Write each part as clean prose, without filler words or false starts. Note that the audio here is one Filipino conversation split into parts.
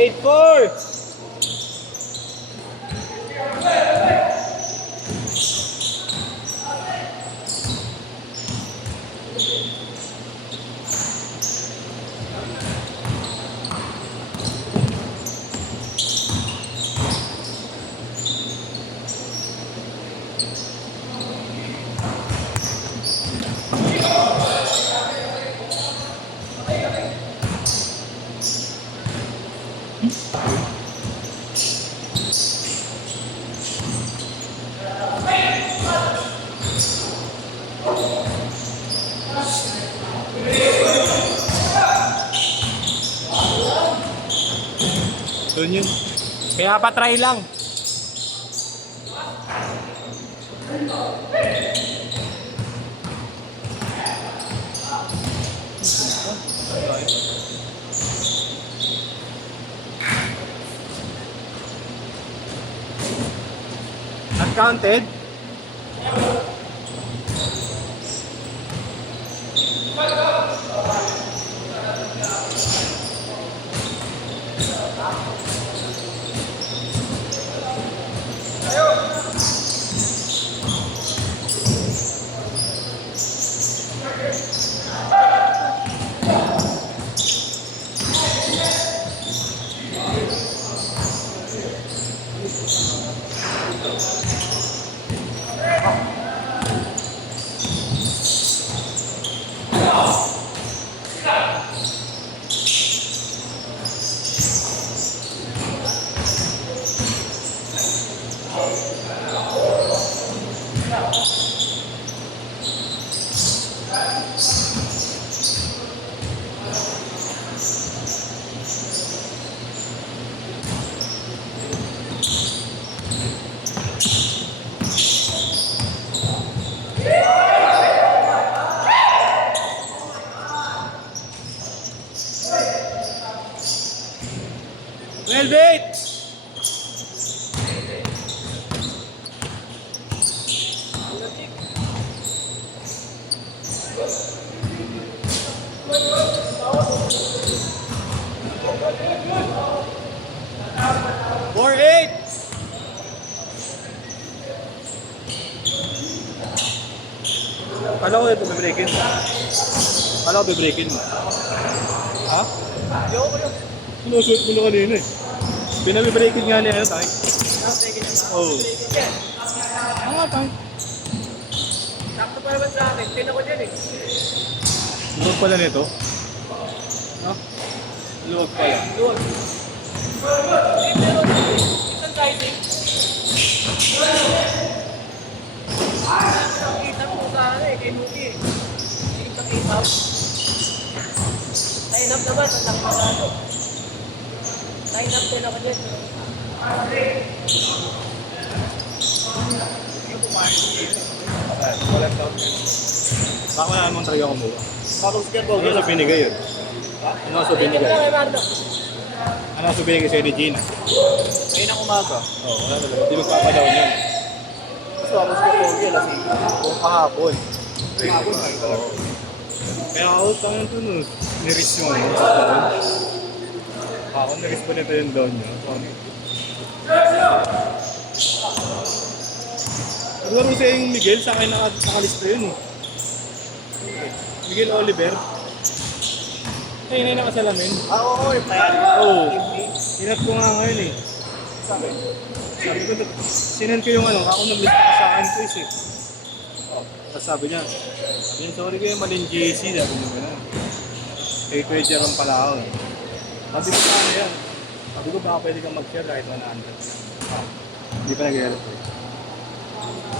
8-4. Doon yun. Kaya pa-try lang. Uncounted? Velvet! Four, 8! Kala ko ito bibreakin. Kala ko bibreakin mo. Ha? Yo, sinushoot mo na kanina eh. Pinabibreakin nga niya, tayo. Oo. Ano nga, tayo? Sakto pa naman sa akin, pin ako dyan eh. Luwag pala nito. Ha? Luwag pala. Doon. Pero, isang sizing. Kita mo sa ano eh, kay Muki eh. Kita. Line up naman, ang laki na ano. Line up din ako dyan. Baka wala namang talaga kumuha. Bakit siya po? Ano sa binigay yun? Ano sa binigay? Ano sa binigay sa'yo ni Gina? Ngayon ang umaga. Oo, wala talaga. Hindi magpapadaw niya. Gusto ako sa Pogi, alas O kahapon. Kahapon, Oo. Kaya ako tangan ito no. Niris yung ano. Ako niris pa nito yung down niya. Naglaro sa yung Miguel, sa akin nakalista yun eh. Miguel Oliver. Ay, na nakasalamin. Oo, yung payan. Oo. Hinat ko nga ngayon eh. Sabi ko, sinend ko yung ano, ako naglista ka sa akin quiz eh. Tapos sabi niya, sorry kayo, maling JC, sabi niya gano'n. Eh, Kuya Jerome pala ako eh. Sabi ko sa ano yan. Sabi ko, baka pwede kang mag-share kahit 100. Hindi pa nag-help eh.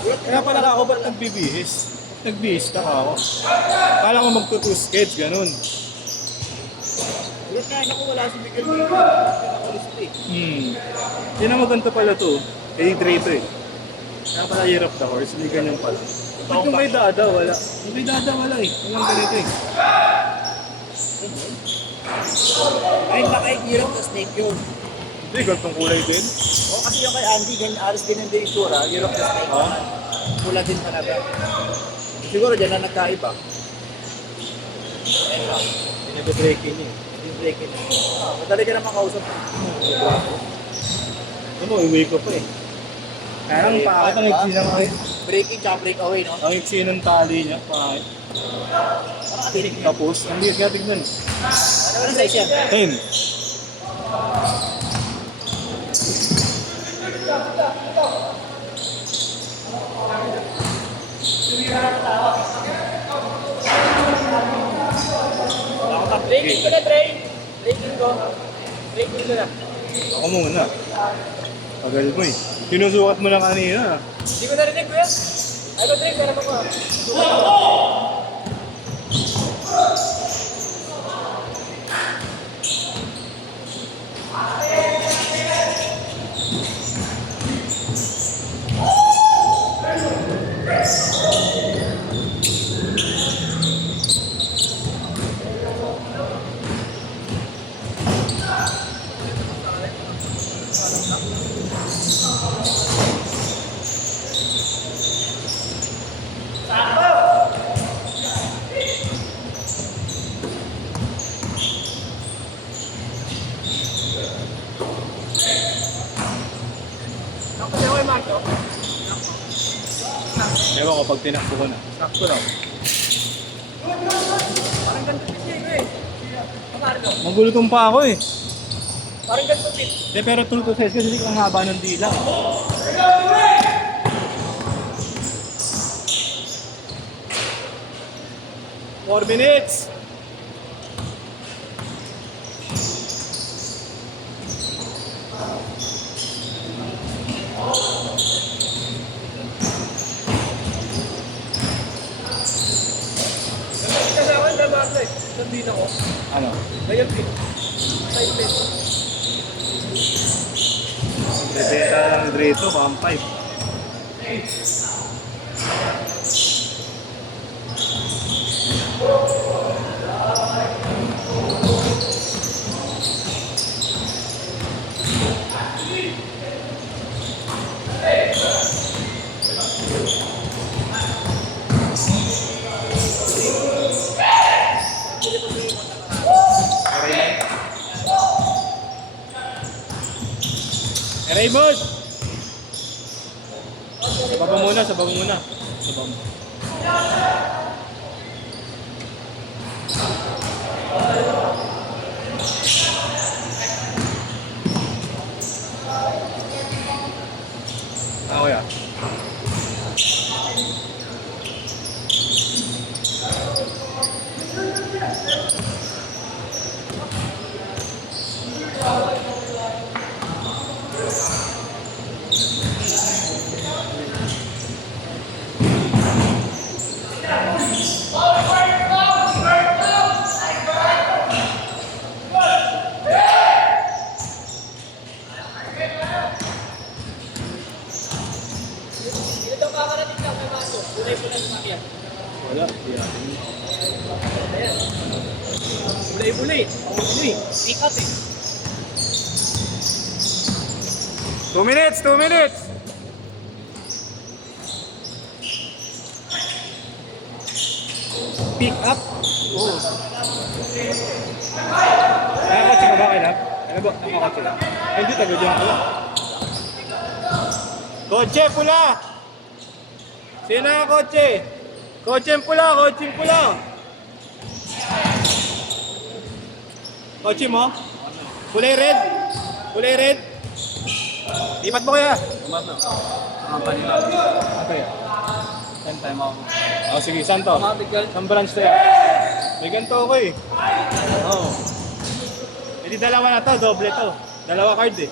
Kaya pala ako, ba't nagbibihis? Nagbihis ka ako. Kala ko magtutuskets, gano'n. Ulit na, naku, wala si Miguel dito. Nakalista eh. Yan ang maganda pala to. A3 to eh. Kaya pala Year of the Horse, hindi ganyan pala. Ba't yung kay Dada, wala? Yung kay Dada, wala eh. Walang ganito eh. Ay, nakay Europe na snake yun. Hindi, gantong kulay din. O, kasi yung kay Andy, alas ganyan din yung itsura, Europe na snake. Ha? Pula din talaga. Siguro dyan na nagkaiba. Pinag-breaking niya eh. Yung break in. Madali ka na makausap. Ano mo, iwi ko pa eh. Kaya lang pakit ang iksi ng Break in tsaka break away, no? ang iksi ng tali niya, pakit. Parang katinig niya. Tapos, ang liit nga tignan. Ano ba size yan? 10. Break in ko na, Trey. Break in ko. Break in ko na. Ako muna. Tagal mo eh. Sinusukat mo lang kanina. Hindi ko narinig, kuya. Ay ko, Trey, pero ako. Ako siya ko, Marco. Ewan ko pag tinakbo ko na. Sakto lang. Parang ganito fit niya, eh. Paano? Magulutong pa ako eh. Parang ganito fit. De, pero true to size kasi ang haba ng dila. Four minutes. Kasi sa akin, dama ako, eh. Nandito ako. Ano? Ganyan fit. Side fit. Rebeta lang dito, 1.5. Raymond! Sababa muna, sababa muna. Sababa mo. Ako ya. Hindi daw kakarating lang kay Marco. Kulay po lang yung yan. Wala. Yeah. Bulay-bulay. Bulay. Ikat eh. 2 minutes, 2 minutes! Pick up? Oo. Nakakotse ka ba kayo na? Ano ba? Nakakotse ka? Hindi, taga dyan ko. Kotse, pula! Sino ang kotse? Kotse pula, kotse pula! Kotse mo? Kulay red? Kulay red? Lipat mo kaya? Kumasa. Kampanya lang. Ano yan? 10 time ako. Oh, sige, saan to? Automatic yan. Saan branch to yan? May ganito ako eh. Oo. Oh. Hindi dalawa na to, doble to. Dalawa card eh.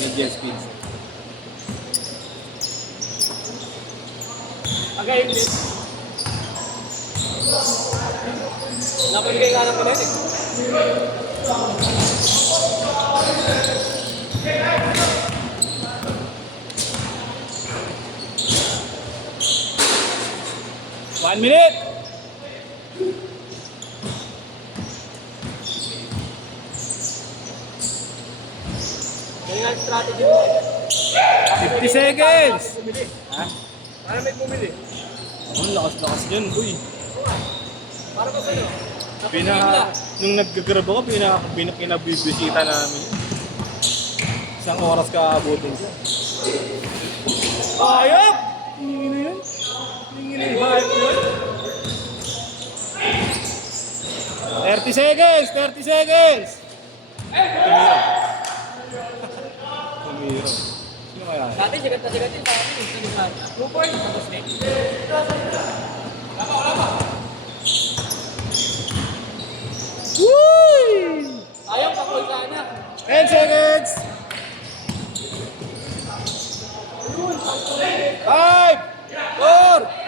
Yung jet speeds. Agay yung din. Napagigay ka ng kulit eh. One minute! Ganyan ang strategy mo. 50 seconds! Bumili. Ha? Para may bumili. Ang lakas-lakas dyan, boy. Para ba sa'yo? Nung nag-grab ako, pinabibisita namin. Isang oras ka abutin siya. Ayop! Tingin na yun. Tingin na yung hayop yun. 30 seconds! 30 seconds! Tumira. Sino kaya? Dati sigat na sigat yun sa akin. Sabi sa akin. Rupert, tapos Nick. Woo! Ayaw, pakul sana. 10 seconds! 5, 4,